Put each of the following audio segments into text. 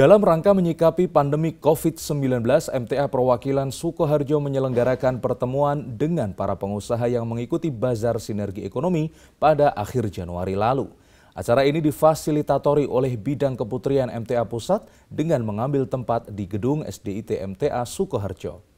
Dalam rangka menyikapi pandemi COVID-19, MTA Perwakilan Sukoharjo menyelenggarakan pertemuan dengan para pengusaha yang mengikuti Bazar Sinergi Ekonomi pada akhir Januari lalu. Acara ini difasilitatori oleh Bidang Keputrian MTA Pusat dengan mengambil tempat di gedung SDIT MTA Sukoharjo.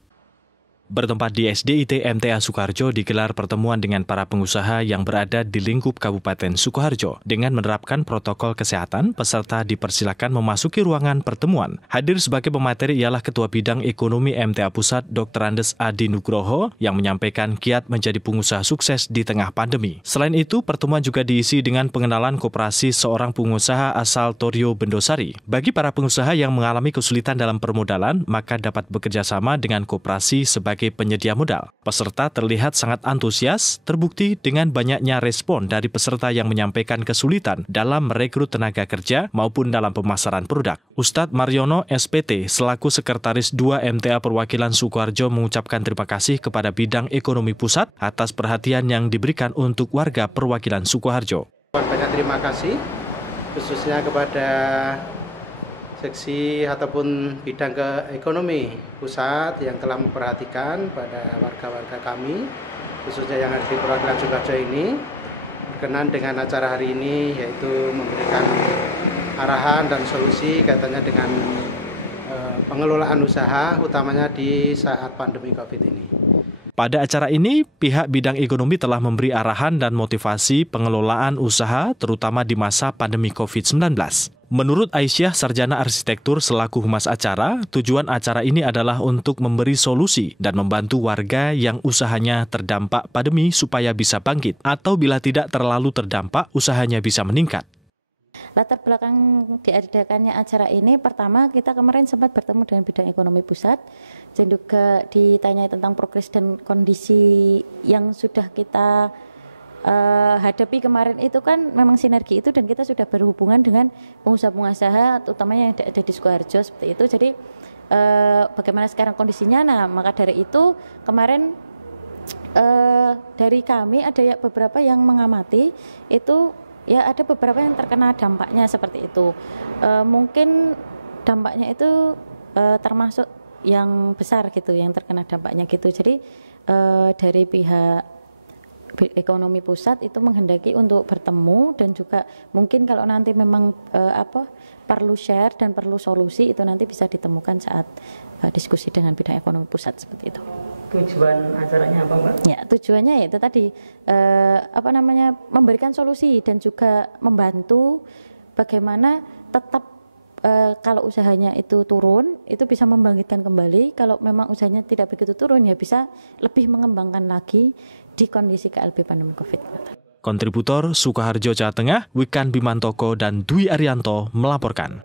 Bertempat di SDIT MTA Sukoharjo digelar pertemuan dengan para pengusaha yang berada di lingkup Kabupaten Sukoharjo. Dengan menerapkan protokol kesehatan, peserta dipersilakan memasuki ruangan pertemuan. Hadir sebagai pemateri ialah Ketua Bidang Ekonomi MTA Pusat Dr. Andes Adi Nugroho yang menyampaikan kiat menjadi pengusaha sukses di tengah pandemi. Selain itu, pertemuan juga diisi dengan pengenalan koperasi seorang pengusaha asal Torio Bendosari. Bagi para pengusaha yang mengalami kesulitan dalam permodalan, maka dapat bekerja sama dengan koperasi sebagai penyedia modal. Peserta terlihat sangat antusias, terbukti dengan banyaknya respon dari peserta yang menyampaikan kesulitan dalam merekrut tenaga kerja maupun dalam pemasaran produk. Ustadz Mariono SPT selaku Sekretaris 2 MTA Perwakilan Sukoharjo mengucapkan terima kasih kepada Bidang Ekonomi Pusat atas perhatian yang diberikan untuk warga perwakilan Sukoharjo. Banyak terima kasih khususnya kepada seksi ataupun bidang ekonomi pusat yang telah memperhatikan pada warga-warga kami, khususnya yang ada di perwakilan Sukoharjo ini, berkenan dengan acara hari ini, yaitu memberikan arahan dan solusi kaitannya dengan pengelolaan usaha, utamanya di saat pandemi COVID ini. Pada acara ini, pihak bidang ekonomi telah memberi arahan dan motivasi pengelolaan usaha, terutama di masa pandemi COVID-19. Menurut Aisyah, sarjana arsitektur selaku humas acara, tujuan acara ini adalah untuk memberi solusi dan membantu warga yang usahanya terdampak pandemi supaya bisa bangkit, atau bila tidak terlalu terdampak, usahanya bisa meningkat. Latar belakang diadakannya acara ini, pertama kita kemarin sempat bertemu dengan Bidang Ekonomi Pusat dan juga ditanyai tentang progres dan kondisi yang sudah kita hadapi kemarin itu kan memang sinergi itu, dan kita sudah berhubungan dengan pengusaha-pengusaha utamanya yang ada di Sukoharjo seperti itu. Jadi bagaimana sekarang kondisinya? Nah, maka dari itu kemarin dari kami ada ya beberapa yang mengamati itu. Ya, ada beberapa yang terkena dampaknya seperti itu. Mungkin dampaknya itu termasuk yang besar gitu, yang terkena dampaknya gitu. Jadi dari pihak ekonomi pusat itu menghendaki untuk bertemu, dan juga mungkin kalau nanti memang perlu share dan perlu solusi, itu nanti bisa ditemukan saat diskusi dengan bidang ekonomi pusat seperti itu. Tujuan acaranya apa, Mbak? Ya, tujuannya itu tadi memberikan solusi dan juga membantu bagaimana tetap kalau usahanya itu turun itu bisa membangkitkan kembali. Kalau memang usahanya tidak begitu turun, ya bisa lebih mengembangkan lagi di kondisi KLB pandemi Covid. Kontributor Sukoharjo Jawa Tengah, Wikan Bimantoko dan Dwi Arianto melaporkan.